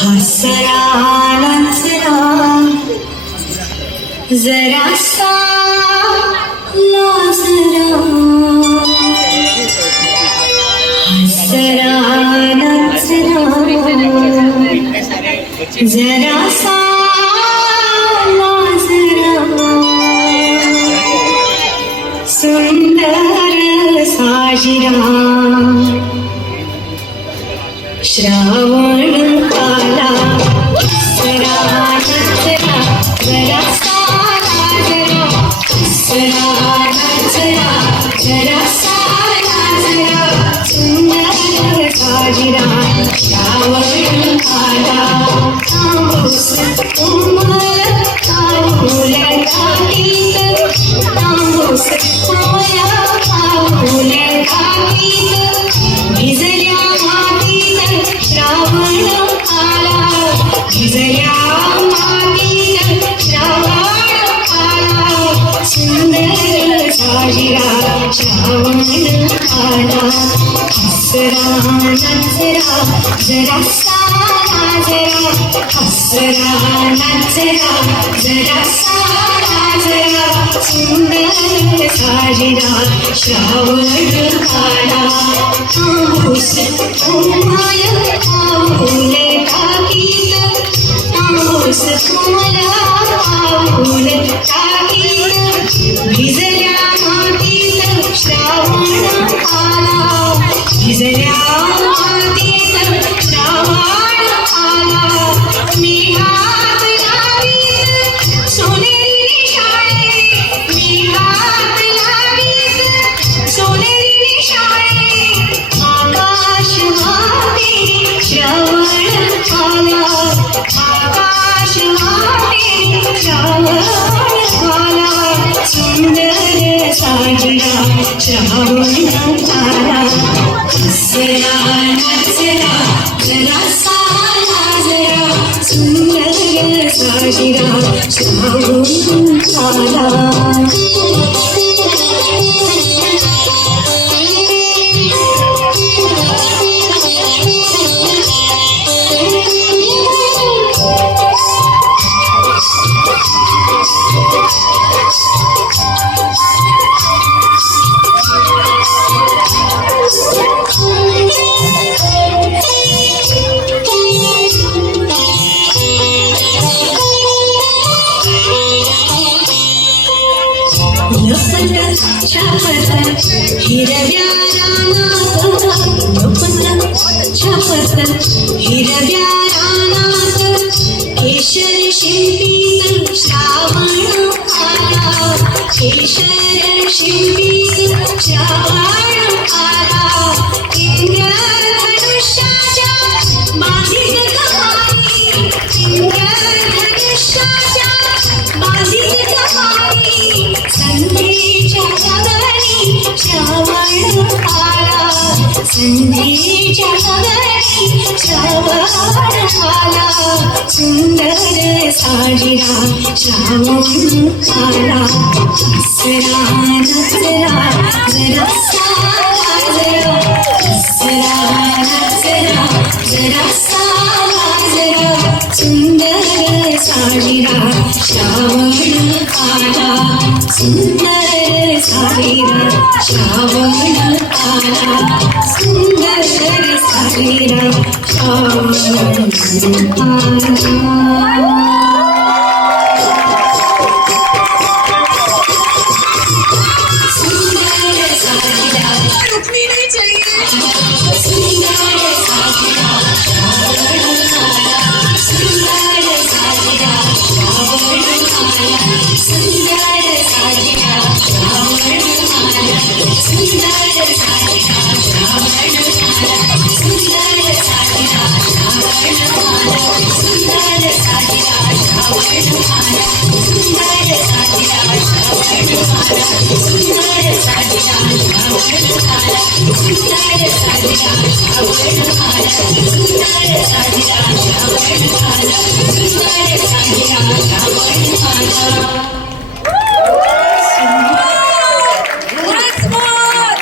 हसरा नाचरा जरासा लाजरा हसरा नाचरा जरासा लाजरा सुंदर साजिरा श्रावण आला हसरा नाचरा जरासा लाजरा हसरा नाचरा जरासा लाजरा सुंदर साजिरा श्रावण आला तांबूस उमल तांबूल घालीत तांबूस उमला तांबूल घालीत भिजल्या मातीत श्रावण आला भिजल्या मातीत श्रावण आला सुंदर साजिरा श्रावण आला हसरा नाचरा जरासा लाजरा हसरा नाचरा जरासा लाजरा सुंदर साजिरा श्रावण आला तांबूस उमल तांबूल घालीत तांबूस उमला तांबूल घालीत भिजल्या मातीत श्रावण आला भिजल्या मातीत श्रावण आला मेघात लावीत सोनेरी निशाणे मेघात लावीत सोनेरी निशाणे आकाश वाटे श्रावण आला आकाश वाटे श्रावण आला सुंदर साजिरा श्रावण आला हसरा नाचरा जरासा लाजरा सुंदर साजिरा श्रावण आला लपत छपत हिरव्या रानात लपत छपत हिरव्या रानात केशर शिंपीत श्रावण आला केशर शिंपीत श्रावण आला इंद्रधनुष्याच्या बांधित कहाणी इंद्रधनुष्याच्या बांधित कहाणी संधीच्या गगनी श्रावण आला संधीच्या गगनी श्रावण आला सुंदर साजिरा श्रावण आला हसरा नाचरा जरासा लाजरा हसरा नाचरा जरासा लाजरा सुंदर साजिरा श्रावण आला सुंदर साजिरा श्रावण आला सुंदर साजिरा श्रावण आला Once more.